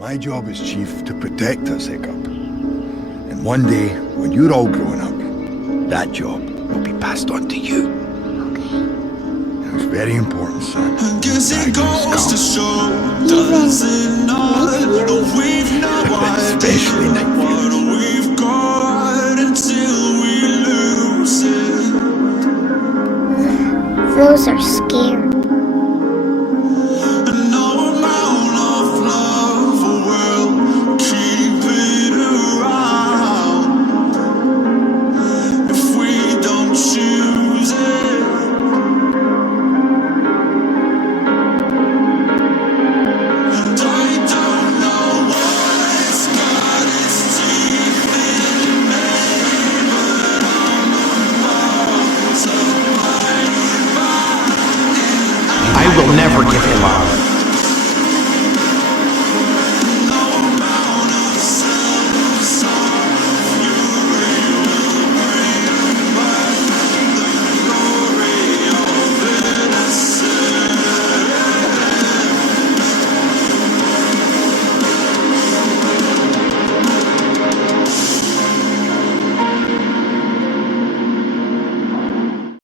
My job as chief to protect us, Hiccup. And one day, when you're all grown up, that job will be passed on to you. Okay. It's very important, son. I guess it goes to show, Even does it not? night No, we've not Especially night what we've got until we lose it. Those are scary.